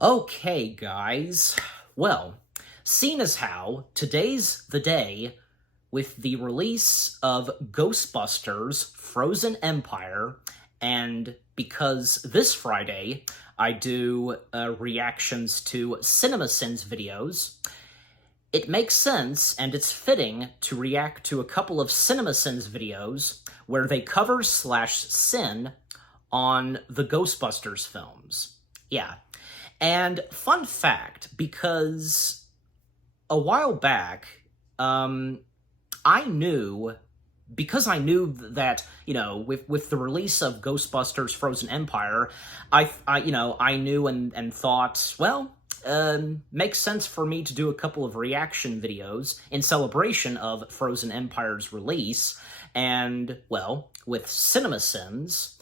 Okay, guys. Well, seeing as how today's the day with the release of Ghostbusters Frozen Empire, and because this Friday I do reactions to CinemaSins videos, it makes sense and it's fitting to react to a couple of CinemaSins videos where they cover slash sin on the Ghostbusters films. Yeah. And fun fact, because a while back, I knew, because I knew that, with the release of Ghostbusters Frozen Empire, I knew and thought, well, makes sense for me to do a couple of reaction videos in celebration of Frozen Empire's release. And, well, with CinemaSins,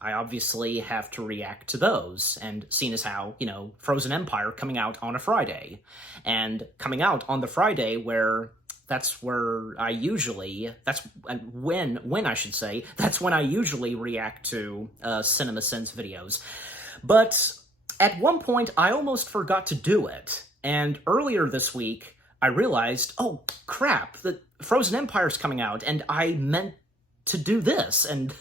I obviously have to react to those, and seeing as how, Frozen Empire coming out on a Friday, and coming out on the Friday where that's when I usually react to CinemaSins videos. But at one point, I almost forgot to do it, and earlier this week, I realized, oh crap, the Frozen Empire's coming out, and I meant to do this, and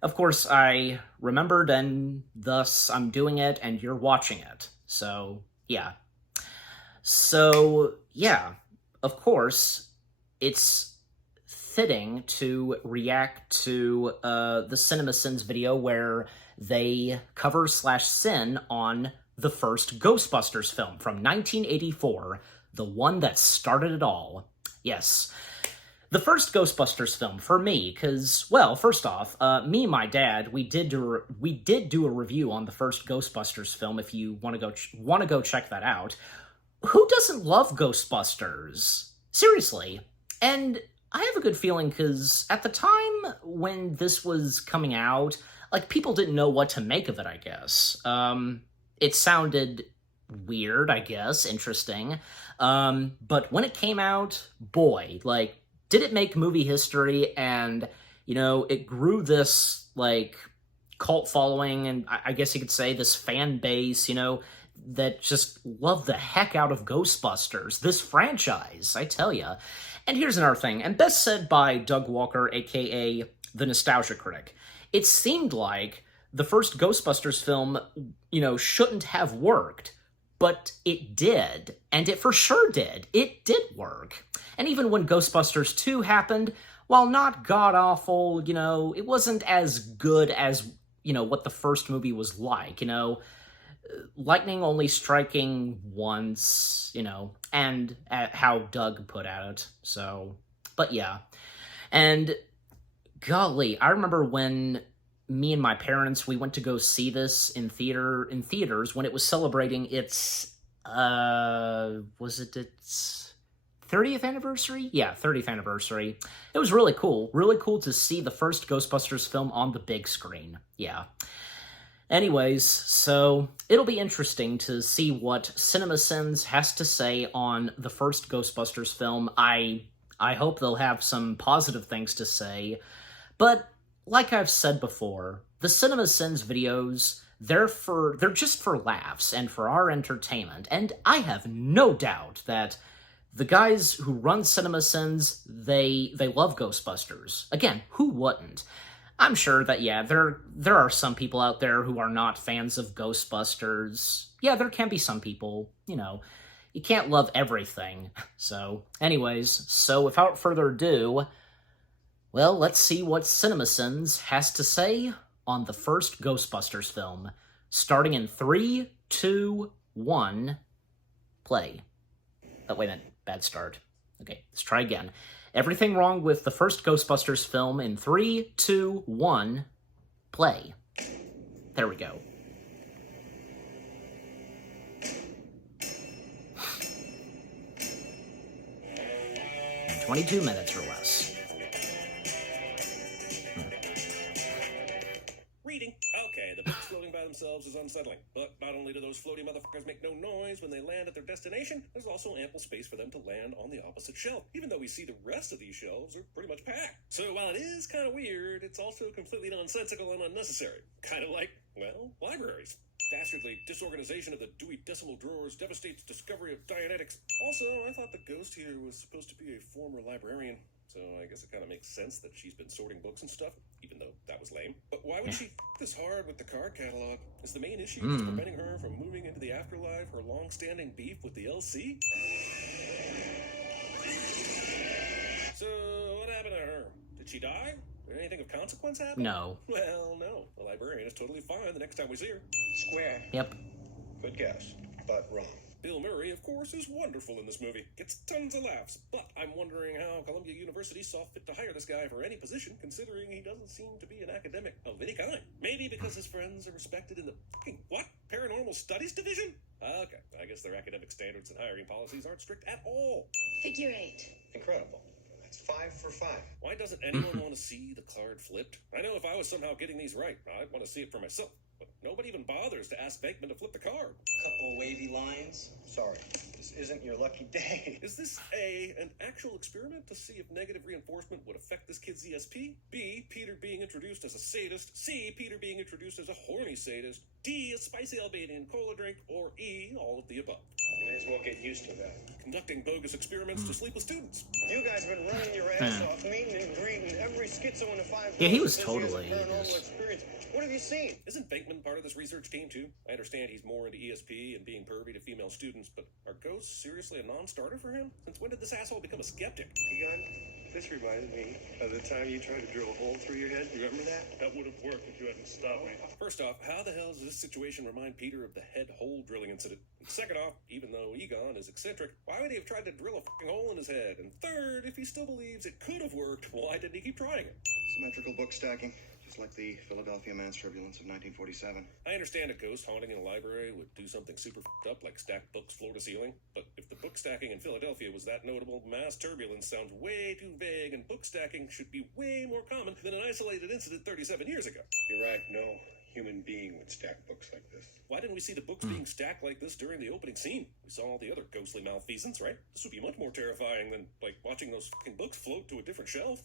of course I remembered, and thus I'm doing it, and you're watching it. So yeah, of course it's fitting to react to the CinemaSins video where they cover slash sin on the first Ghostbusters film from 1984, the one that started it all. Yes. The first Ghostbusters film for me, because, well, first off, me and my dad, we did do a review on the first Ghostbusters film. If you want to go check that out. Who doesn't love Ghostbusters? Seriously. And I have a good feeling because at the time when this was coming out, people didn't know what to make of it, I guess. It sounded weird, I guess, interesting. But when it came out, boy, did it make movie history, and, it grew this, cult following, and I guess you could say this fan base, that just loved the heck out of Ghostbusters, this franchise, I tell ya. And here's another thing, and best said by Doug Walker, aka the Nostalgia Critic. It seemed like the first Ghostbusters film, shouldn't have worked, but it did, and it for sure did. It did work. And even when Ghostbusters 2 happened, while not god-awful, it wasn't as good as, what the first movie was like, lightning only striking once, and at how Doug put it, so, but yeah. And, golly, I remember when me and my parents, we went to go see this in theaters when it was celebrating its, was it its 30th anniversary? Yeah, 30th anniversary. It was really cool. Really cool to see the first Ghostbusters film on the big screen. Yeah. Anyways, so it'll be interesting to see what CinemaSins has to say on the first Ghostbusters film. I hope they'll have some positive things to say, but like I've said before, the CinemaSins videos, they're just for laughs and for our entertainment, and I have no doubt that the guys who run CinemaSins, they love Ghostbusters. Again, who wouldn't? I'm sure that, yeah, there are some people out there who are not fans of Ghostbusters. Yeah, there can be some people, you can't love everything. So, anyways, so without further ado, well, let's see what CinemaSins has to say on the first Ghostbusters film. Starting in 3, 2, 1, play. Oh, wait a minute. Bad start. Okay, let's try again. Everything wrong with the first Ghostbusters film in 3, 2, 1, play. There we go. 22 minutes or less. Reading. Okay, the books floating by themselves is unsettling. But not only do those floaty motherfuckers make no noise when they land at their destination, there's also ample space for them to land on the opposite shelf, even though we see the rest of these shelves are pretty much packed. So while it is kind of weird, it's also completely nonsensical and unnecessary. Kind of like Well, libraries. Dastardly disorganization of the Dewey Decimal Drawers devastates discovery of Dianetics. Also, I thought the ghost here was supposed to be a former librarian, so I guess it kind of makes sense that she's been sorting books and stuff, even though that was lame. But why would she this hard with the card catalog? Is the main issue just preventing her from moving into the afterlife her long-standing beef with the LC? So, what happened to her? Did she die? Did anything of consequence happen? No. Well, no. The librarian is totally fine the next time we see her. Square. Yep. Good guess, but wrong. Bill Murray, of course, is wonderful in this movie. Gets tons of laughs. But I'm wondering how Columbia University saw fit to hire this guy for any position, considering he doesn't seem to be an academic of any kind. Maybe because his friends are respected in the what? Paranormal Studies Division? Okay, I guess their academic standards and hiring policies aren't strict at all. Figure 8. Incredible. That's 5 for 5. Why doesn't anyone want to see the card flipped? I know if I was somehow getting these right, I'd want to see it for myself. But nobody even bothers to ask Venkman to flip the card. Couple wavy lines. Sorry, this isn't your lucky day. Is this A, an actual experiment to see if negative reinforcement would affect this kid's ESP? B, Peter being introduced as a sadist? C, Peter being introduced as a horny sadist? D, a spicy Albanian cola drink? Or E, all of the above? You may as well get used to that. Conducting bogus experiments to sleep with students. You guys have been running your ass off, meeting and greeting every schizo in the 5. Yeah, he was says he has a totally paranormal just- experience. What have you seen? Isn't Venkman part of this research team too? I understand he's more into ESP and being pervy to female students, but are ghosts seriously a non-starter for him? Since when did this asshole become a skeptic? Egon, this reminded me of the time you tried to drill a hole through your head. You remember that? That would have worked if you hadn't stopped me. First off, how the hell does this situation remind Peter of the head hole drilling incident? And second off, even though Egon is eccentric, why would he have tried to drill a fucking hole in his head? And third, if he still believes it could have worked, why didn't he keep trying it? Symmetrical book stacking, just like the Philadelphia mass turbulence of 1947. I understand a ghost haunting in a library would do something super fucked up like stack books floor to ceiling, but if the book stacking in Philadelphia was that notable, mass turbulence sounds way too vague, and book stacking should be way more common than an isolated incident 37 years ago. You're right, no human being would stack books like this. Why didn't we see the books being stacked like this during the opening scene? We saw all the other ghostly malfeasance, right? This would be much more terrifying than, like, watching those fucking books float to a different shelf.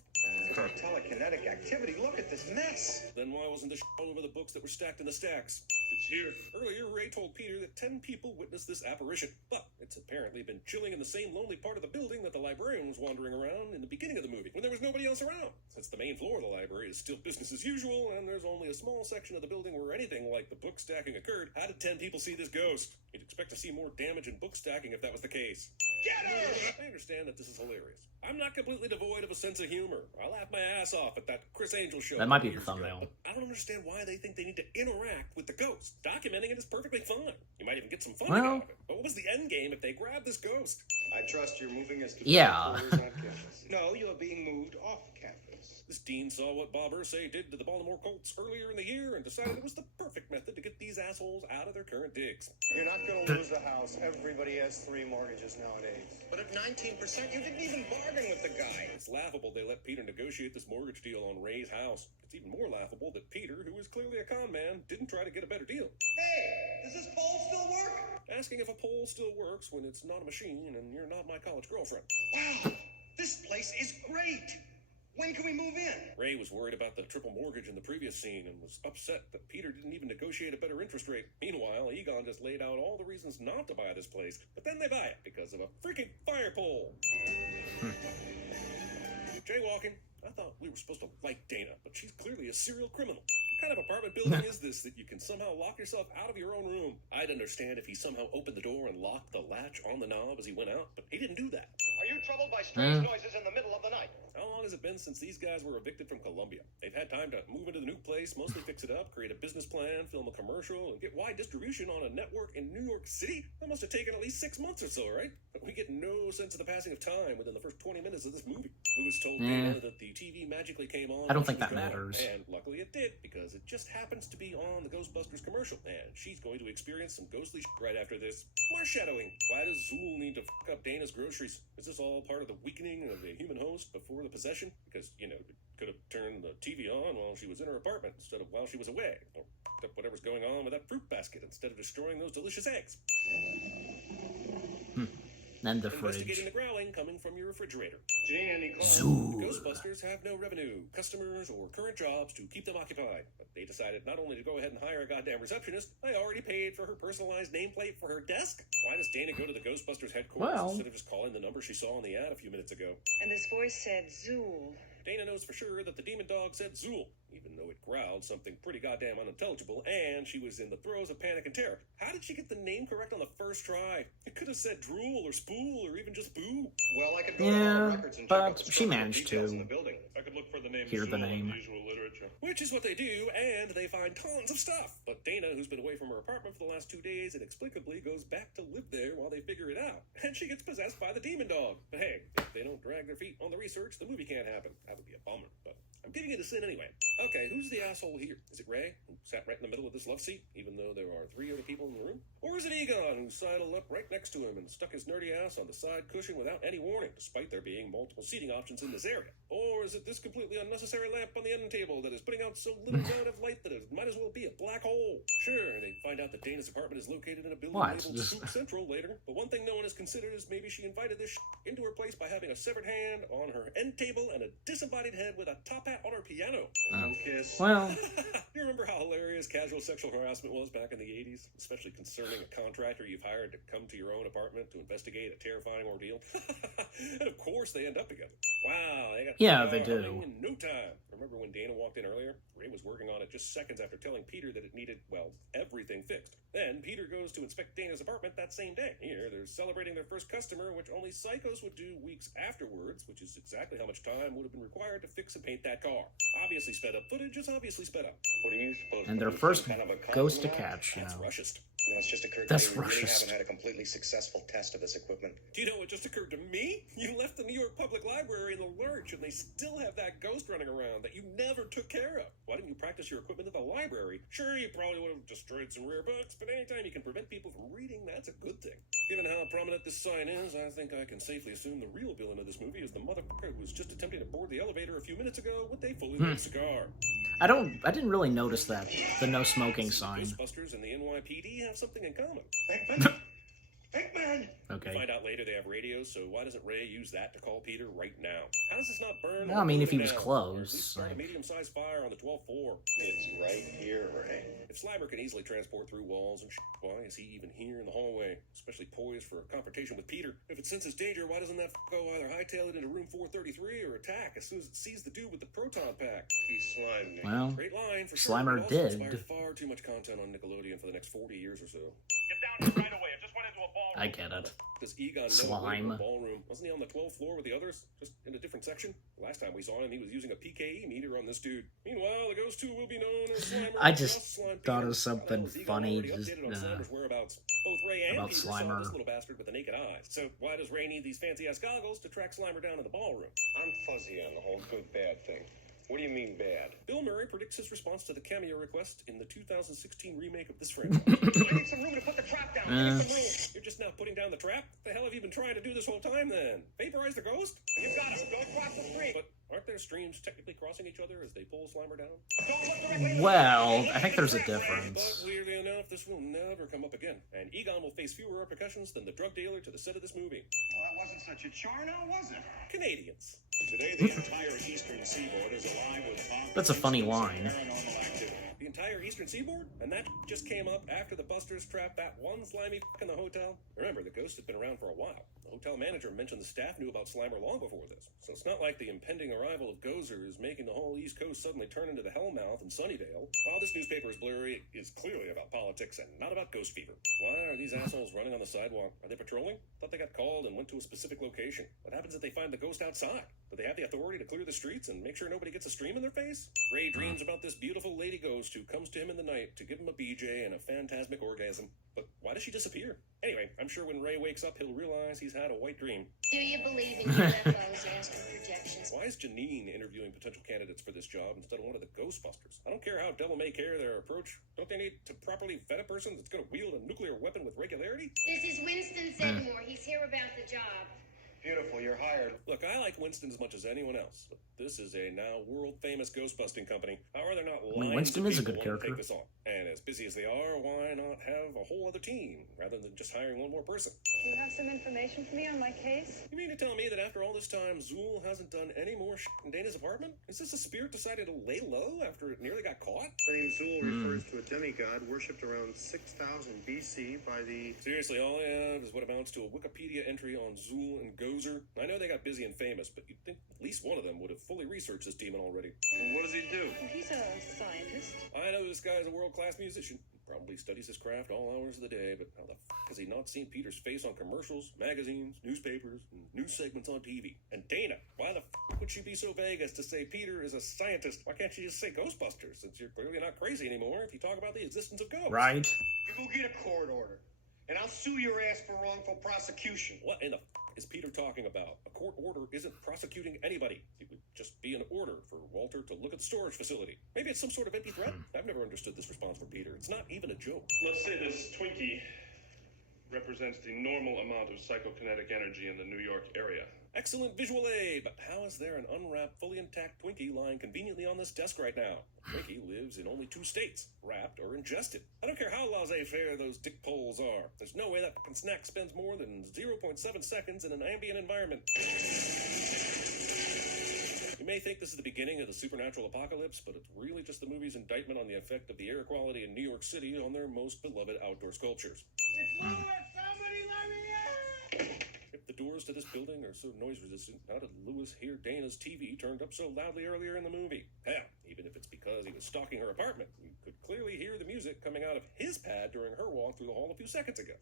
Telekinetic activity, look at this mess. Then why wasn't this all over the books that were stacked in the stacks? It's here. Earlier, Ray told Peter that 10 people witnessed this apparition, but it's apparently been chilling in the same lonely part of the building that the librarian was wandering around in the beginning of the movie, when there was nobody else around. Since the main floor of the library is still business as usual, and there's only a small section of the building where anything like the book stacking occurred, how did 10 people see this ghost? You'd expect to see more damage in book stacking if that was the case. Get her! I understand that this is hilarious. I'm not completely devoid of a sense of humor. I laugh my ass off at that Chris Angel show. That might be the years ago, thumbnail. but I don't understand why they think they need to interact with the ghost. Documenting it is perfectly fine. You might even get some fun out of it. But what was the end game if they grabbed this ghost? I trust you're moving us to Yeah. quarters on campus. No, you're being moved off campus. This dean saw what Bob Irsay did to the Baltimore Colts earlier in the year and decided it was the perfect method to get these assholes out of their current digs. You're not going to lose the house. Everybody has 3 mortgages nowadays. But at 19%, you didn't even bargain with the guy. It's laughable they let Peter negotiate this mortgage deal on Ray's house. It's even more laughable that Peter, who is clearly a con man, didn't try to get a better deal. Hey, does this poll still work? Asking if a poll still works when it's not a machine and you're not my college girlfriend. Wow, this place is great. When can we move in? Ray was worried about the triple mortgage in the previous scene and was upset that Peter didn't even negotiate a better interest rate. Meanwhile, Egon just laid out all the reasons not to buy this place, but then they buy it because of a freaking fire pole. Jaywalking. I thought we were supposed to like Dana, but she's clearly a serial criminal. What kind of apartment building is this that you can somehow lock yourself out of your own room? I'd understand if he somehow opened the door and locked the latch on the knob as he went out, but he didn't do that. Are you troubled by strange noises in the middle of the night? How long has it been since these guys were evicted from Columbia? They've had time to move into the new place, mostly fix it up, create a business plan, film a commercial, and get wide distribution on a network in New York City? That must have taken at least 6 months or so, right? But we get no sense of the passing of time within the first 20 minutes of this movie. Lewis told Dana that the TV magically came on. I don't while think she was that gone, matters. And luckily it did, because it just happens to be on the Ghostbusters commercial, and she's going to experience some ghostly shit right after this. More shadowing. Why does Zool need to fuck up Dana's groceries? Is this all part of the weakening of the human host before the possession? Because, you know, it could have turned the TV on while she was in her apartment instead of while she was away. Or picked up whatever's going on with that fruit basket instead of destroying those delicious eggs. And the Investigating fridge. the growling coming from your refrigerator. Gene, any calls? Zoo. Ghostbusters have no revenue, customers, or current jobs to keep them occupied. But They decided not only to go ahead and hire a goddamn receptionist, they already paid for her personalized nameplate for her desk. Why does Dana go to the Ghostbusters headquarters instead of just calling the number she saw on the ad a few minutes ago? And this voice said Zool. Dana knows for sure that the demon dog said Zool, even though it growled something pretty goddamn unintelligible, and she was in the throes of panic and terror. How did she get the name correct on the first try? It could have said drool or spool or even just boo. Well, I could go to our records and check out but the she structural managed details in to the building. I could look for the name hear the Zool in name. the usual literature. Which is what they do, and they find tons of stuff. But Dana, who's been away from her apartment for the last 2 days, inexplicably goes back to live there while they figure it out. And she gets possessed by the demon dog. But hey, if they don't drag their feet on the research, the movie can't happen. That would be a bummer, but I'm giving it a sin anyway. Okay, who's the asshole here? Is it Ray, who sat right in the middle of this love seat, even though there are 3 other people in the room? Or is it Egon, who sidled up right next to him and stuck his nerdy ass on the side cushion without any warning, despite there being multiple seating options in this area? Or is it this completely unnecessary lamp on the end table that is putting out so little amount of light that it might as well be a black hole? Sure, they find out that Dana's apartment is located in a building labeled Soup Central later, but one thing no one has considered is maybe she invited this into her place by having a severed hand on her end table and a disembodied head with a top hat on her piano. Kiss. Well, You remember how hilarious casual sexual harassment was back in the 80s? Especially concerning a contractor you've hired to come to your own apartment to investigate a terrifying ordeal? And of course they end up together. Wow, they got they do. in no time. Remember when Dana walked in earlier? Ray was working on it just seconds after telling Peter that it needed, well, everything fixed. Then Peter goes to inspect Dana's apartment that same day. Here, they're celebrating their first customer, which only psychos would do weeks afterwards, which is exactly how much time would have been required to fix and paint that car. Obviously sped up footage is obviously sped up. What do you suppose? and their Some first kind of a ghost to compliment? catch, you That's know. rushist. You know, it's just occurred That's to me we really racist. haven't had a completely successful test of this equipment. Do you know what just occurred to me? You left the New York Public Library in the lurch, and they still have that ghost running around that you never took care of. Why didn't you practice your equipment at the library? Sure, you probably would have destroyed some rare books, but anytime you can prevent people from reading, that's a good thing. Given how prominent this sign is, I think I can safely assume the real villain of this movie is the motherfucker who was just attempting to board the elevator a few minutes ago with a fully lit cigar. I didn't really notice that, the no smoking sign. Ghostbusters and the NYPD have something in common. Pinkman? Pinkman! Okay. Find out later they have radios, so why doesn't Ray use that to call Peter right now? How does this not burn? Well, I mean, if he was down? close, Or at least start a like- medium-sized fire on the 12th floor. It's right here, Ray. If Slimer can easily transport through walls and why is he even here in the hallway, especially poised for a confrontation with Peter? If it senses danger, why doesn't that go either hightail it into room 433 or attack as soon as it sees the dude with the proton pack? He slimed me. Well, Great line for Slimer sure, but also did. inspired far too much content on Nickelodeon for the next 40 years or so. Get down here right away. I just went into a ballroom. I get it. Does Egon know Slime. the ballroom? Wasn't he on the 12th floor with the others? Just in a different section? Last time we saw him, he was using a PKE meter on this dude. Meanwhile, the Ghost 2 will be known as Slimer. I just Slime thought Peter. of something Egon funny, already just, updated on Slimer's whereabouts. Both Ray and about Peter saw Slimer. this little bastard with the naked eyes. So why does Ray need these fancy-ass goggles to track Slimer down in the ballroom? I'm fuzzy on the whole good-bad thing. What do you mean bad? Bill Murray predicts his response to the cameo request in the 2016 remake of this franchise. I need some room to put the trap down. Give me some room. You're just now putting down the trap? What the hell have you been trying to do this whole time then? Vaporize the ghost? You got him. Go across the street. But aren't their streams technically crossing each other as they pull Slimer down? Don't look directly. Well, I think there's a But difference. weirdly enough, this will never come up again, and Egon will face fewer repercussions than the drug dealer to the set of this movie. Well, that wasn't such a chore now, was it? Canadians. Today, the entire eastern seaboard is alive with That's a funny line. paranormal activity. The entire eastern seaboard? And that just came up after the Busters trapped that one slimy in the hotel? Remember, the ghost had been around for a while. The hotel manager mentioned the staff knew about Slimer long before this. So it's not like the impending arrival of Gozer is making the whole East Coast suddenly turn into the Hellmouth in Sunnydale. While this newspaper is blurry, it's clearly about politics and not about ghost fever. Why are these assholes running on the sidewalk? Are they patrolling? Thought they got called and went to a specific location. What happens if they find the ghost outside? Do they have the authority to clear the streets and make sure nobody gets a stream in their face? Ray dreams about this beautiful lady ghost who comes to him in the night to give him a BJ and a phantasmic orgasm. But why does she disappear? Anyway, I'm sure when Ray wakes up, he'll realize he's had a white dream. Do you believe in UFOs, astral projections? Why is Janine interviewing potential candidates for this job instead of one of the Ghostbusters? I don't care how devil may care their approach. Don't they need to properly vet a person that's going to wield a nuclear weapon with regularity? This is Winston Sedmore. He's here about the job. Beautiful, you're hired. Look, I like Winston as much as anyone else, but this is a now world-famous ghost-busting company. How are there not lines Winston of is a people good wanting to character. take this on? And as busy as they are, why not have a whole other team rather than just hiring one more person? Do you have some information for me on my case? You mean to tell me that after all this time, Zool hasn't done any more shit in Dana's apartment? Is this a spirit decided to lay low after it nearly got caught? The name Zool refers to a demigod worshipped around 6000 BC by the... Seriously, all I have is what amounts to a Wikipedia entry on Zool and Gozer. I know they got busy and famous, but you'd think at least one of them would have fully researched this demon already. Well, what does he do? He's a scientist. I know this guy's a world-class musician. Probably studies his craft all hours of the day, but how the has he not seen Peter's face on commercials, magazines, newspapers, and news segments on TV? And Dana, why the would she be so vague as to say Peter is a scientist? Why can't she just say Ghostbusters, since you're clearly not crazy anymore if you talk about the existence of ghosts? Right? You go get a court order, and I'll sue your ass for wrongful prosecution. What in the is Peter talking about? A court order isn't prosecuting anybody. It would just be an order for Walter to look at the storage facility. Maybe it's some sort of empty threat? I've never understood this response from Peter. It's not even a joke. Let's say this Twinkie represents the normal amount of psychokinetic energy in the New York area. Excellent visual aid, but how is there an unwrapped, fully intact Twinkie lying conveniently on this desk right now? Twinkie lives in only 2 states, wrapped or ingested. I don't care how laissez-faire those dick poles are. There's no way that fucking snack spends more than 0.7 seconds in an ambient environment. You may think this is the beginning of the supernatural apocalypse, but it's really just the movie's indictment on the effect of the air quality in New York City on their most beloved outdoor sculptures. It's Lewis! Somebody let me in! If the doors to this building are so noise resistant, how did Lewis hear Dana's TV turned up so loudly earlier in the movie? Hell, even if it's because he was stalking her apartment, you could clearly hear the music coming out of his pad during her walk through the hall a few seconds ago.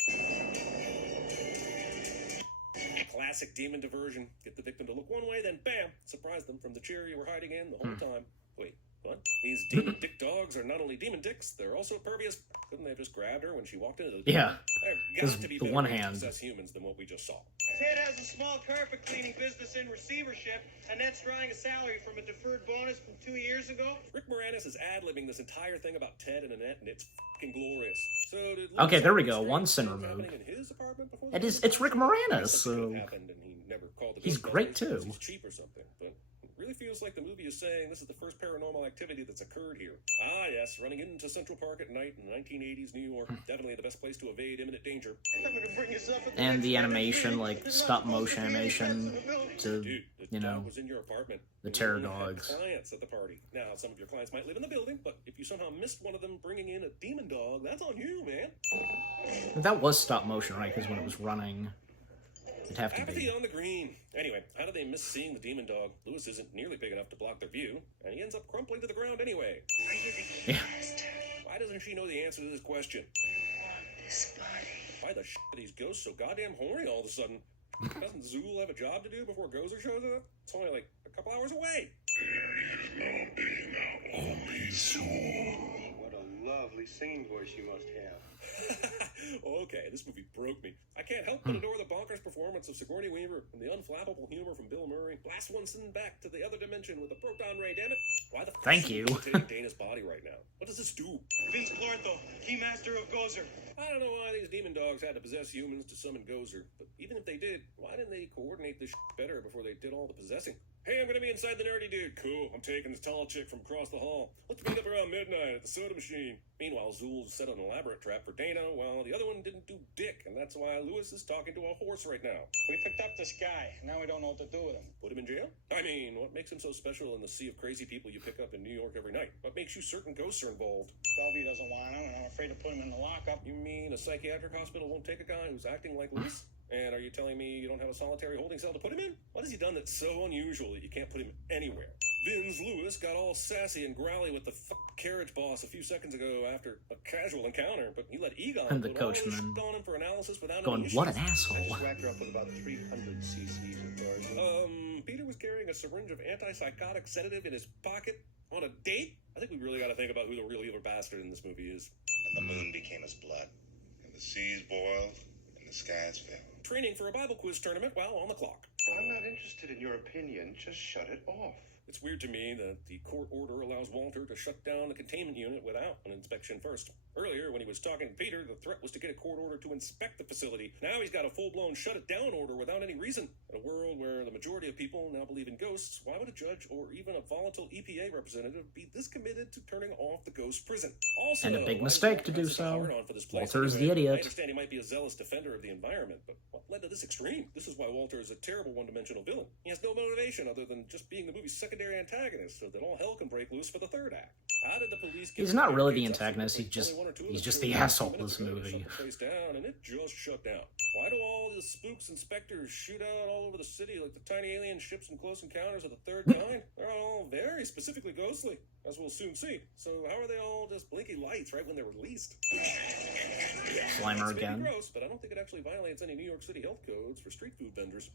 Classic demon diversion. Get the victim to look one way, then bam, surprise them from the chair you were hiding in the whole time. Wait, what? These demon dick dogs are not only demon dicks, they're also pervious. Couldn't they have just grabbed her when she walked into the... Yeah. There Because got to be the better one ways to hand- possess humans than what we just saw. Ted has a small carpet cleaning business in receivership, and that's drawing a salary from a deferred bonus from 2 years ago. Rick Moranis is ad-libbing this entire thing about Ted and Annette, and it's fucking glorious. So did Okay, there we go. Lewis One sin happening removed. in his apartment before It the is. It's Rick Moranis, Something so happened and he never called the he's Ghostbusters great, because too. He's cheap or something, but it really feels like the movie is saying this is the first paranormal activity that's occurred here. Ah, yes, running into Central Park at night in 1980s New York. Definitely the best place to evade imminent danger. I'm gonna bring this up at and the next animation, meeting. like There's not stop supposed motion to be any pets in animation the building. to Dude, the you know dog was in your apartment. the You terror only had dogs. clients at the party. Now, some of your clients might live in the building, but if you somehow missed one of them bringing in a demon dog, that's on you, man. That was stop motion, right? Because when it was running, it'd have to Apathy be. on the green. Anyway, how do they miss seeing the demon dog? Lewis isn't nearly big enough to block their view, and he ends up crumpling to the ground anyway. Are you the Yeah. master? Why doesn't she know the answer to this question? This body. Why the shit are these ghosts so goddamn horny all of a sudden? Doesn't Zool have a job to do before Gozer shows up? It's only like a couple hours away. What a lovely singing voice you must have. Okay, this movie broke me. I can't help but adore the bonkers performance of Sigourney Weaver and the unflappable humor from Bill Murray. Blast one sin back to the other dimension with a proton ray, damn it. Why the fuck Thank is you. Zool rotating Dana's body right now? What does this do? Vince Clortho, keymaster of Gozer. I don't know why these demon dogs had to possess humans to summon Gozer, but even if they did, why didn't they coordinate this better before they did all the possessing? Hey, I'm gonna be inside the nerdy dude. Cool, I'm taking this tall chick from across the hall. Let's meet up around midnight at the soda machine. Meanwhile, Zool set an elaborate trap for Dana, while the other one didn't do dick, and that's why Lewis is talking to a horse right now. We picked up this guy. Now we don't know what to do with him. Put him in jail? I mean, what makes him so special in the sea of crazy people you pick up in New York every night? What makes you certain ghosts are involved? Bellevue doesn't want him, and I'm afraid to put him in the lockup. You mean a psychiatric hospital won't take a guy who's acting like Lewis? And are you telling me you don't have a solitary holding cell to put him in? What has he done that's so unusual that you can't put him anywhere? Vince Lewis got all sassy and growly with the carriage boss a few seconds ago after a casual encounter, but he let Egon And the put all this coachman shit on him for analysis without Going, any what issues. an asshole. Wrapped her up with about 300 cc's of Tarzan. Peter was carrying a syringe of antipsychotic sedative in his pocket on a date? I think we really got to think about who the real evil bastard in this movie is. And the moon became as blood, and the seas boiled, and the skies fell. Training for a Bible quiz tournament while on the clock. I'm not interested in your opinion. Just shut it off. It's weird to me that the court order allows Walter to shut down the containment unit without an inspection first. Earlier, when he was talking to Peter, the threat was to get a court order to inspect the facility. Now he's got a full-blown shut-it-down order without any reason. In a world where the majority of people now believe in ghosts, why would a judge or even a volatile EPA representative be this committed to turning off the ghost prison? Also, And a big mistake to do so. Walter's the I idiot. understand he might be a zealous defender of the environment, but what led to this extreme? This is why Walter is a terrible one-dimensional villain. He has no motivation other than just being the movie's secondary antagonist, so that all hell can break loose for the third act. How did the police get He's not really the antagonist, he's just the asshole in this movie. Down, and it just shut down. Why do all the spooks and specters shoot out all over the city like the tiny alien ships in Close Encounters of the Third Kind? They're all very specifically ghostly, as we'll soon see. So how are they all just blinky lights right when they're released? Slimer It's maybe again. gross, but I don't think it actually violates any New York City health codes for street food vendors.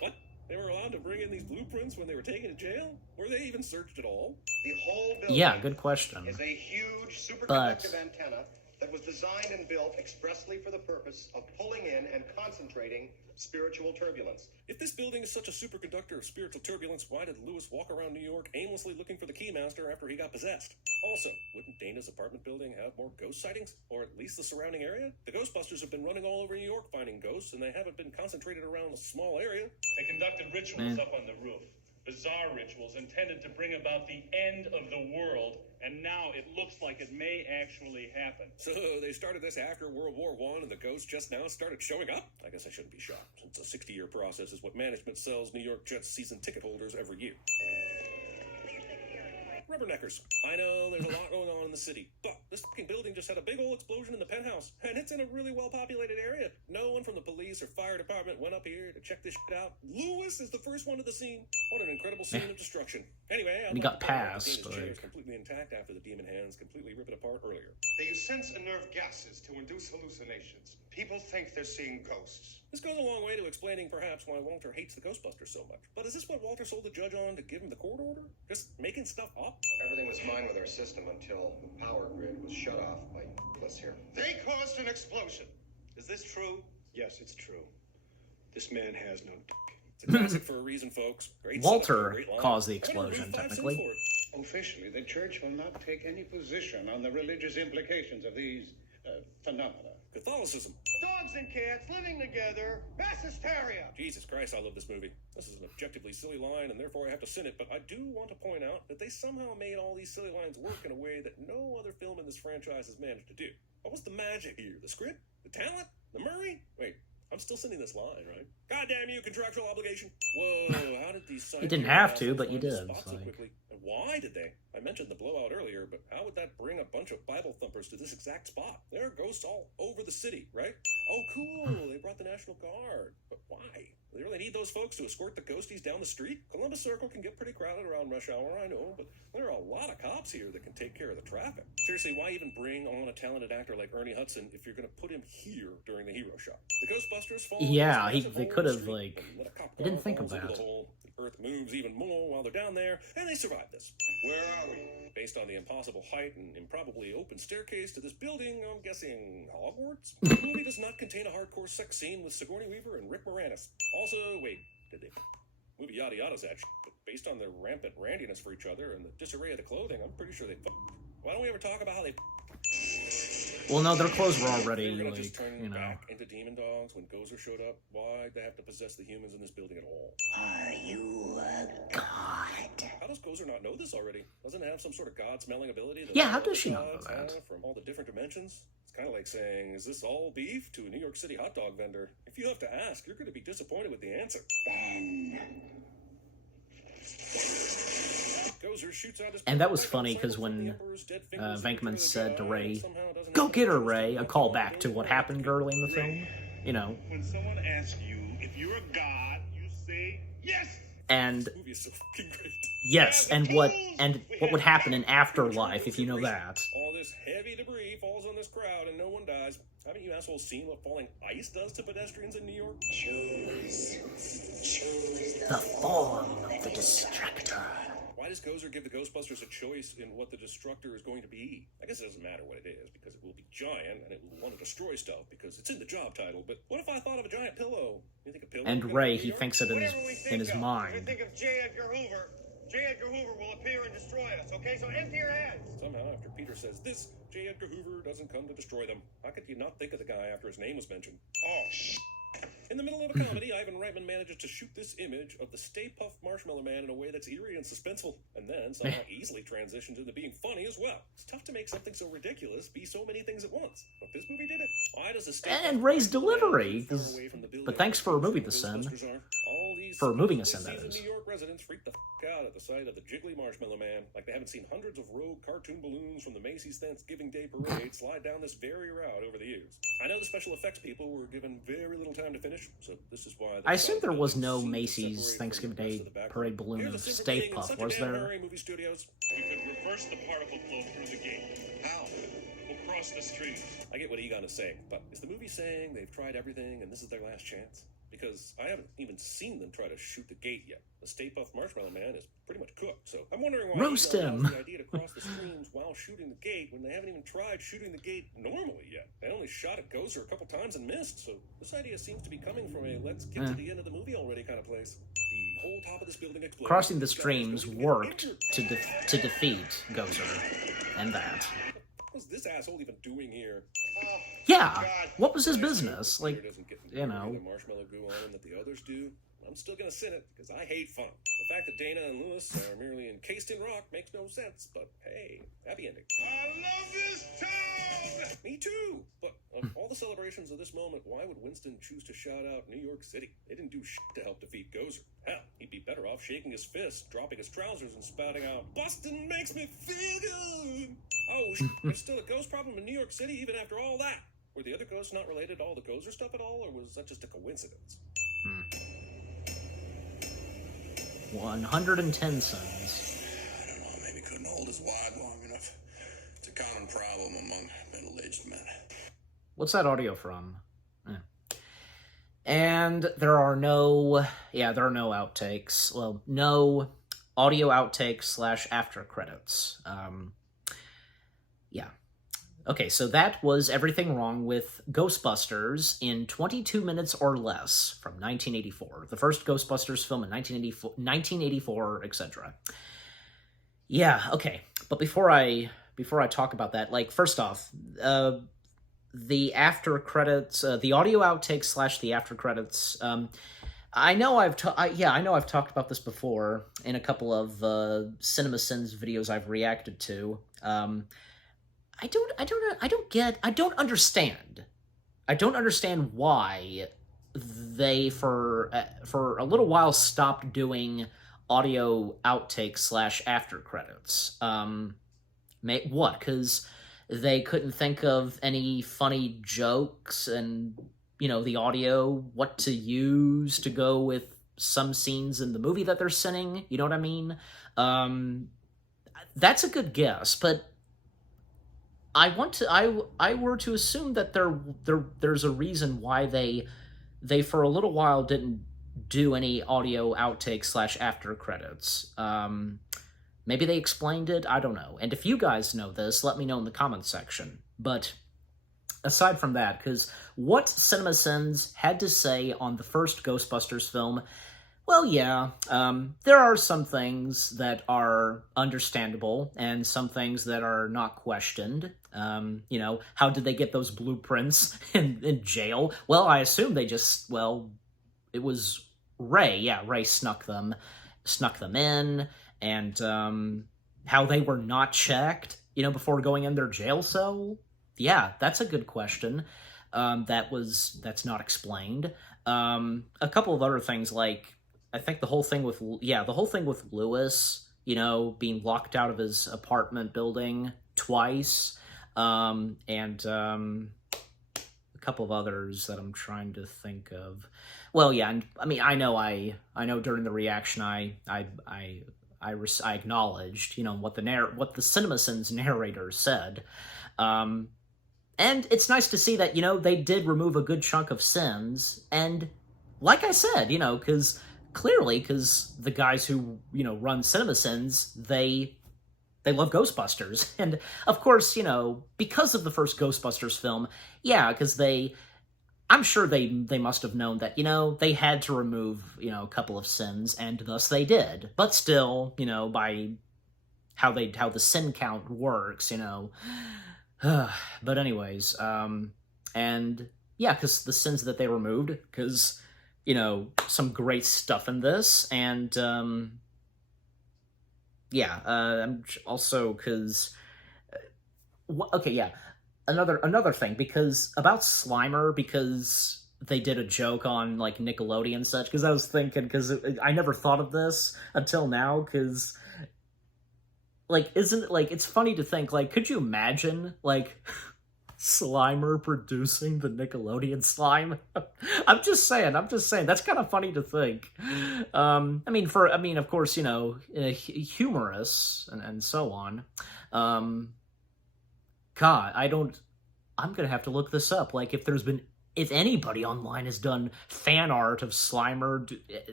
What? They were allowed to bring in these blueprints when they were taken to jail? Were they even searched at all? The whole building Yeah, good question. is a huge superconductive But- antenna that was designed and built expressly for the purpose of pulling in and concentrating spiritual turbulence. If this building is such a superconductor of spiritual turbulence, why did Lewis walk around New York aimlessly looking for the Keymaster after he got possessed? Also, wouldn't Dana's apartment building have more ghost sightings? Or at least the surrounding area? The Ghostbusters have been running all over New York finding ghosts, and they haven't been concentrated around a small area. They conducted rituals up on the roof. Bizarre rituals intended to bring about the end of the world, and now it looks like it may actually happen. So they started this after World War I, and the ghosts just now started showing up? I guess I shouldn't be shocked, since a 60-year process is what management sells New York Jets season ticket holders every year. Rubberneckers. I know there's a lot going on in the city, but this fucking building just had a big old explosion in the penthouse, and it's in a really well-populated area. No one from the police or fire department went up here to check this shit out. Lewis is the first one to the scene. What an incredible scene of destruction. Anyway, And he got passed, Dana's chair is like- completely intact after the demon hands completely rip it apart earlier. They use sense and nerve gases to induce hallucinations. People think they're seeing ghosts. This goes a long way to explaining perhaps why Walter hates the Ghostbusters so much. But is this what Walter sold the judge on to give him the court order? Just making stuff up? Everything was fine with our system until the power grid was shut off by us here. They caused an explosion. Is this true? Yes, it's true. This man has no It's a classic for a reason, folks. Great Walter setup, great line. caused the I'm gonna explosion, remove 5 cents technically. for it. Officially, the church will not take any position on the religious implications of these phenomena. Catholicism. Dogs and cats living together. Mass hysteria. Jesus Christ, I love this movie. This is an objectively silly line, and therefore I have to sin it, but I do want to point out that they somehow made all these silly lines work in a way that no other film in this franchise has managed to do. What was the magic here? The script? The talent? The Murray? Wait, I'm still sending this line, right? God damn you, contractual obligation. Whoa, how did these You didn't have to, assholes but you find the did, spot so like- quickly? And why did they? I mentioned the blowout earlier, but how would that bring a bunch of Bible thumpers to this exact spot? There are ghosts all over the city, right? Oh, cool, they brought the National Guard. But why? They really need those folks to escort the ghosties down the street? Columbus Circle can get pretty crowded around rush hour, I know, but there are a lot of cops here that can take care of the traffic. Seriously, why even bring on a talented actor like Ernie Hudson if you're going to put him here during the hero shot? The Ghostbusters fall Yeah, into this they massive could hole have, in the like, street, and let a cop I didn't car think of falls into that. the hole. The Earth moves even more while they're down there, and they survive this. Where are we? Based on the impossible height and improbably open staircase to this building, I'm guessing Hogwarts? The movie does not contain a hardcore sex scene with Sigourney Weaver and Rick Moranis. Also, wait, did they? Movie yada yada's that shit, but based on their rampant randiness for each other and the disarray of the clothing, I'm pretty sure they fucked. Why don't we ever talk about how they Well, no, their clothes were They already, were gonna like, just turn you know. back into demon dogs when Gozer showed up? Why'd they have to possess the humans in this building at all? Are you a god? How does Gozer not know this already? Doesn't it have some sort of god-smelling ability? That Yeah, all how the does she not know gods that? have from all the different dimensions? It's kind of like saying, is this all beef to a New York City hot dog vendor? If you have to ask, you're going to be disappointed with the answer. Then Gozer shoots out his And that was rifle funny, 'cause from when, the Emperor's dead fingers Venkman into the said to Jedi, Rey, and somehow doesn't "Go have get her, to Rey," a callback to what happened early in the film. You know, When someone asks you if you're a god, you say yes. and This movie is so fucking great. yes, and what would happen in Afterlife, if you know that. All this heavy debris falls on this crowd and no one dies. Haven't you assholes seen what falling ice does to pedestrians in New York? choose The form of the Destructor. Why does Gozer give the Ghostbusters a choice in what the Destructor is going to be? I guess it doesn't matter what it is, because it will be giant, and it will want to destroy stuff, because it's in the job title. But what if I thought of a giant pillow? You think a pillow? And could Ray, be he New thinks it in Whatever we his think of. If we mind. think of J. Edgar Hoover, J. Edgar Hoover will appear and destroy us, okay? So empty your heads. Somehow, after Peter says this, J. Edgar Hoover doesn't come to destroy them. How could you not think of the guy after his name was mentioned? Oh, In the middle of a comedy, Ivan Reitman manages to shoot this image of the Stay Puft Marshmallow Man in a way that's eerie and suspenseful, and then somehow easily transitions into being funny as well. It's tough to make something so ridiculous be so many things at once, but this movie did it. Why does a Stay And Puft Ray's Marshmallow Man delivery, far away from the building but thanks for where removing the Ghostbusters sin. are? All these For removing a sin, seasoned that is. New York residents freak the out at the sight of the jiggly Marshmallow Man, like they haven't seen hundreds of rogue cartoon balloons from the Macy's Thanksgiving Day Parade slide down this very route over the years. I know the special effects people were given very little time to finish, so this is why... I assume there was no Macy's Thanksgiving Day Parade balloon of Stay Puft, was there? Movie studios. You could reverse the particle flow through the gate. how? We'll cross the stream. I get what Egon is saying, but is the movie saying they've tried everything and this is their last chance? Because I haven't even seen them try to shoot the gate yet. The Stay Puft Marshmallow Man is pretty much cooked, so I'm wondering why Roast Egon him. has the idea to cross the streams while shooting the gate when they haven't even tried shooting the gate normally yet. They only shot at Gozer a couple times and missed, so this idea seems to be coming from a let's get to the end of the movie already kind of place. The whole top of this building explodes. Crossing the streams worked to defeat Gozer, and that. What's this asshole even doing here? Yeah, what was his business? Peter Like, doesn't get you know. the marshmallow goo on him that the others do. I'm still gonna sin it because I hate fun. The fact that Dana and Lewis are merely encased in rock makes no sense. But hey, happy ending. I love this town! Me too. But of all the celebrations of this moment, why would Winston choose to shout out New York City? They didn't do shit to help defeat Gozer. Hell, he'd be better off shaking his fist, dropping his trousers, and spouting out, "Boston makes me feel good." Oh, there's still a ghost problem in New York City even after all that. Were the other ghosts not related to all the Gozer stuff at all, or was that just a coincidence? 110 cents. I don't know, maybe couldn't hold his wad long enough. It's a common problem among middle-aged men. What's that audio from? And there are no outtakes. Well, no audio outtakes / after credits. Yeah. Okay, so that was everything wrong with Ghostbusters in 22 minutes or less from 1984. The first Ghostbusters film in 1984, etc. Yeah, okay. But before I talk about that, like, first off, the after credits, the audio outtakes / the after credits, I know I've talked about this before in a couple of CinemaSins videos I've reacted to. I don't understand why they for a little while stopped doing audio outtakes / after credits. What? Because they couldn't think of any funny jokes and, the audio, what to use to go with some scenes in the movie that they're sending, you know what I mean? That's a good guess, but I were to assume that there's a reason why they for a little while didn't do any audio outtakes / after credits. Maybe they explained it, I don't know. And if you guys know this, let me know in the comments section. But aside from that, because what CinemaSins had to say on the first Ghostbusters film, well, yeah, there are some things that are understandable and some things that are not questioned. How did they get those blueprints in jail? Well, I assume they just, it was Ray. Yeah, Ray snuck them in, and how they were not checked, before going in their jail cell. Yeah, that's a good question. That's not explained. A couple of other things, like, I think the whole thing with Lewis, being locked out of his apartment building twice, and a couple of others that I'm trying to think of. Well, yeah, and I mean, I know during the reaction, I acknowledged, what the CinemaSins narrator said, and it's nice to see that, they did remove a good chunk of sins, and like I said, because the guys who, run CinemaSins, they love Ghostbusters. And, of course, because of the first Ghostbusters film, yeah, because I'm sure they must have known that, they had to remove, a couple of sins, and thus they did. But still, by how the sin count works, But anyways, and yeah, because the sins that they removed, because, some great stuff in this, and, yeah, I'm also, because, okay, yeah, another thing, because about Slimer, because they did a joke on like Nickelodeon and such, because I was thinking, because I never thought of this until now, because like, isn't it like, it's funny to think, like, could you imagine like Slimer producing the Nickelodeon slime? I'm just saying, that's kind of funny to think. I mean, of course, humorous and so on. God, I'm gonna have to look this up. Like, if anybody online has done fan art of Slimer,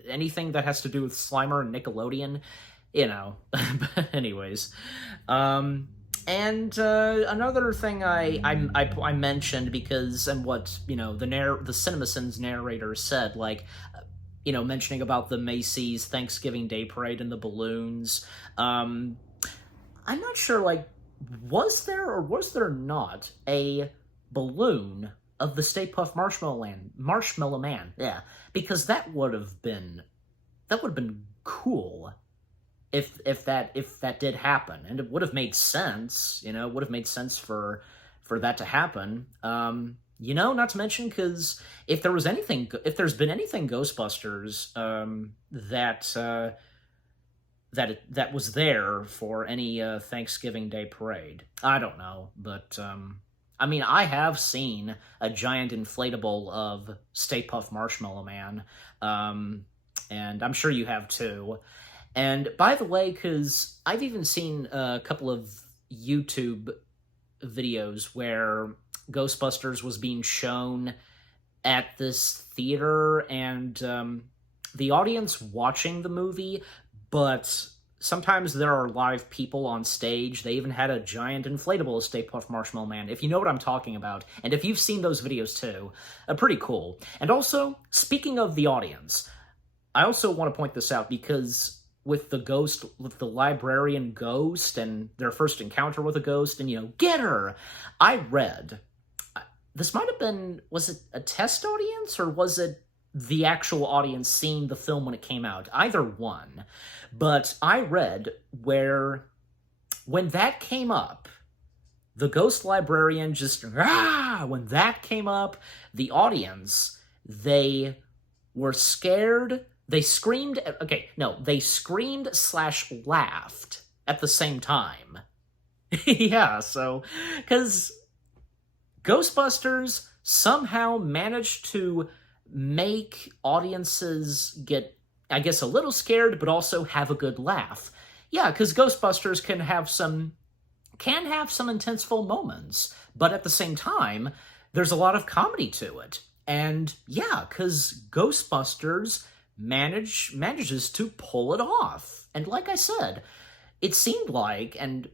anything that has to do with Slimer and Nickelodeon, But anyways, and another thing I mentioned, because, and what the CinemaSins narrator said, like, mentioning about the Macy's Thanksgiving Day Parade and the balloons. I'm not sure, like, was there or was there not a balloon of the Stay Puft Marshmallow Man? Yeah, because that would have been cool if that did happen, and it would have made sense. It would have made sense for that to happen. Not to mention, because if there's been anything Ghostbusters that was there for any Thanksgiving Day parade. I don't know, but I mean, I have seen a giant inflatable of Stay Puft Marshmallow Man, and I'm sure you have too. And by the way, because I've even seen a couple of YouTube videos where Ghostbusters was being shown at this theater, and the audience watching the movie, but sometimes there are live people on stage. They even had a giant inflatable Stay Puft Marshmallow Man, if you know what I'm talking about. And if you've seen those videos too, pretty cool. And also, speaking of the audience, I also want to point this out, because with the librarian ghost and their first encounter with a ghost, and, get her! I read, this might have been, was it a test audience, or was it the actual audience seeing the film when it came out? Either one. But I read where, when that came up, the ghost librarian just, when that came up, the audience, they were scared. They screamed, they screamed/laughed at the same time. Yeah, so, because Ghostbusters somehow managed to make audiences get, I guess, a little scared, but also have a good laugh. Yeah, because Ghostbusters can have some intenseful moments, but at the same time, there's a lot of comedy to it. And yeah, because Ghostbusters manages to pull it off. And like I said, it seemed like, and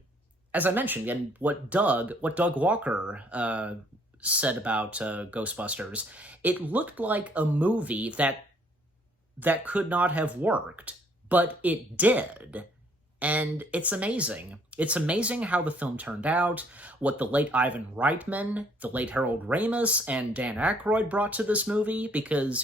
as I mentioned, and what Doug Walker said about Ghostbusters, it looked like a movie that could not have worked, but it did. And it's amazing. It's amazing how the film turned out, what the late Ivan Reitman, the late Harold Ramis, and Dan Aykroyd brought to this movie, because,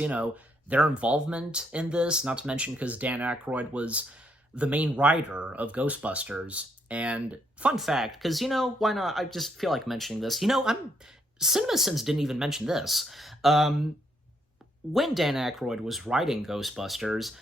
their involvement in this, not to mention because Dan Aykroyd was the main writer of Ghostbusters. And fun fact, because, why not? I just feel like mentioning this. CinemaSins didn't even mention this. When Dan Aykroyd was writing Ghostbusters,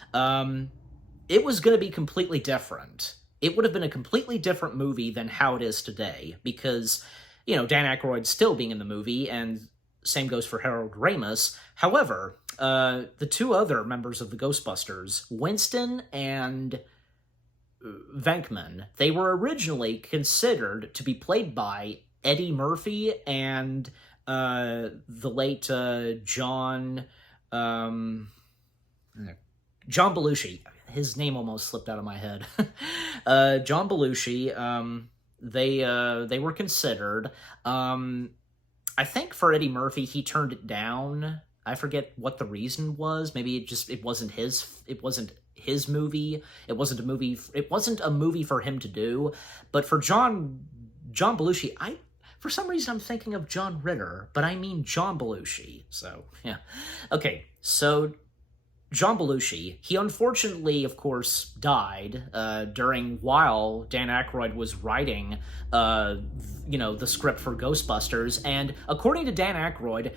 it was going to be completely different. It would have been a completely different movie than how it is today, because, Dan Aykroyd still being in the movie, and same goes for Harold Ramis. However, the two other members of the Ghostbusters, Winston and Venkman, they were originally considered to be played by Eddie Murphy and the late John Belushi. His name almost slipped out of my head. John Belushi. They were considered. I think for Eddie Murphy, he turned it down. I forget what the reason was. Maybe it wasn't his movie. It wasn't a movie for him to do. But for John Belushi, for some reason I'm thinking of John Ritter, but I mean John Belushi. So, yeah. Okay, so John Belushi, he unfortunately, of course, died while Dan Aykroyd was writing, the script for Ghostbusters. And according to Dan Aykroyd,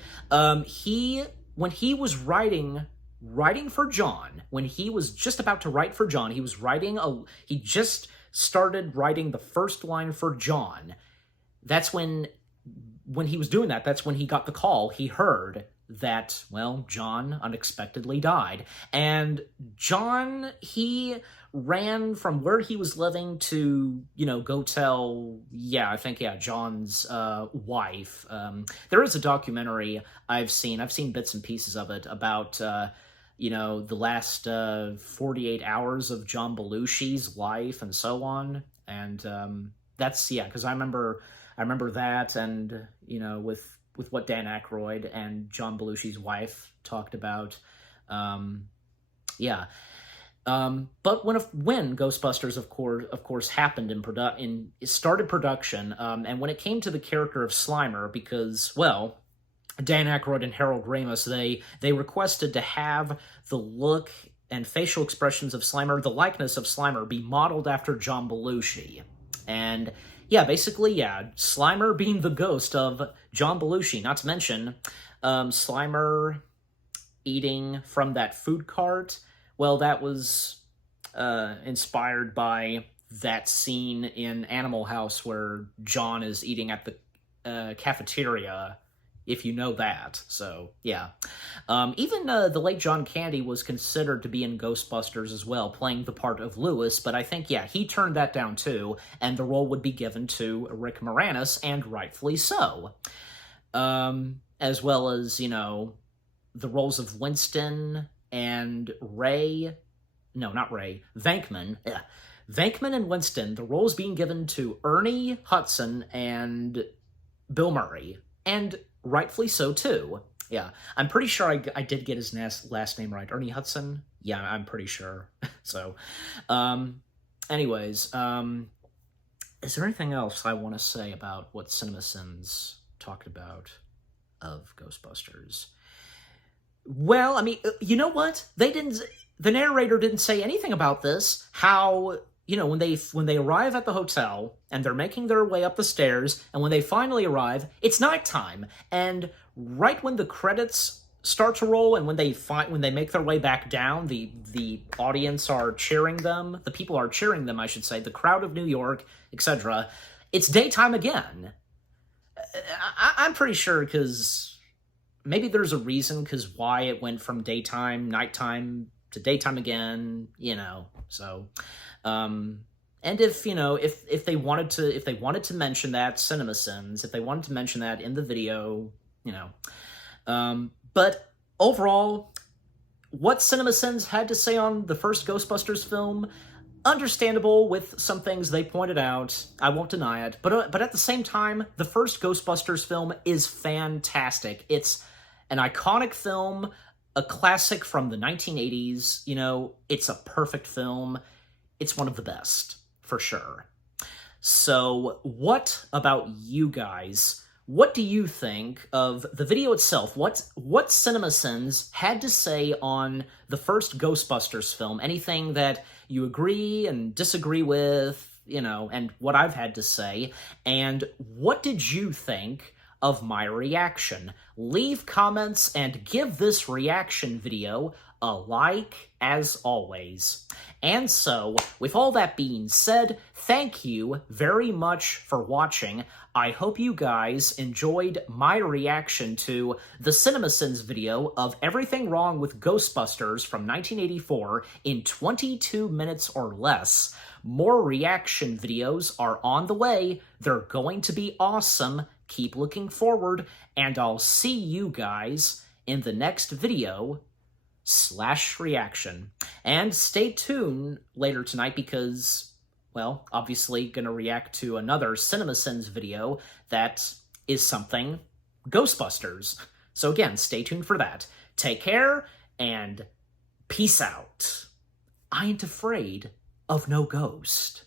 when he was writing for John, when he was just about to write for John, he just started writing the first line for John. That's when he was doing that, that's when he got the call. He heard that, well, John unexpectedly died. And John, he ran from where he was living to, go tell, John's wife. There is a documentary I've seen bits and pieces of it about, the last 48 hours of John Belushi's life and so on. And because I remember that, and, with what Dan Aykroyd and John Belushi's wife talked about. But when Ghostbusters, of course, happened it started production, and when it came to the character of Slimer, because, well, Dan Aykroyd and Harold Ramis, they requested to have the look and facial expressions of Slimer, the likeness of Slimer, be modeled after John Belushi. And Slimer being the ghost of John Belushi, not to mention Slimer eating from that food cart. Well, that was inspired by that scene in Animal House where John is eating at the cafeteria, if you know that. So, yeah. Even the late John Candy was considered to be in Ghostbusters as well, playing the part of Lewis, but I think, he turned that down too, and the role would be given to Rick Moranis, and rightfully so. As well as, the roles of Winston and Ray. No, not Ray. Venkman. Yeah. Venkman and Winston, the roles being given to Ernie Hudson and Bill Murray. And rightfully so, too. Yeah, I'm pretty sure I did get his last name right. Ernie Hudson? Yeah, I'm pretty sure. So, anyways, is there anything else I want to say about what CinemaSins talked about of Ghostbusters? Well, I mean, you know what? The narrator didn't say anything about this. How, when they arrive at the hotel and they're making their way up the stairs, and when they finally arrive, it's nighttime. And right when the credits start to roll, and when they make their way back down, the audience are cheering them. The people are cheering them, I should say. The crowd of New York, etc. It's daytime again. I'm pretty sure, because maybe there's a reason because why it went from nighttime to daytime again. So. And if they wanted to mention that, CinemaSins, if they wanted to mention that in the video, but overall, what CinemaSins had to say on the first Ghostbusters film, understandable with some things they pointed out. I won't deny it, but at the same time, the first Ghostbusters film is fantastic. It's an iconic film, a classic from the 1980s. It's a perfect film. It's one of the best, for sure. So, what about you guys? What do you think of the video itself? What CinemaSins had to say on the first Ghostbusters film? Anything that you agree and disagree with, and what I've had to say? And what did you think of my reaction? Leave comments and give this reaction video a like, as always. And so, with all that being said, thank you very much for watching. I hope you guys enjoyed my reaction to the CinemaSins video of everything wrong with Ghostbusters from 1984 in 22 minutes or less. More reaction videos are on the way. They're going to be awesome. Keep looking forward, and I'll see you guys in the next video / reaction. And stay tuned later tonight because, well, obviously gonna react to another CinemaSins video that is something Ghostbusters. So again, stay tuned for that. Take care, and peace out. I ain't afraid of no ghost.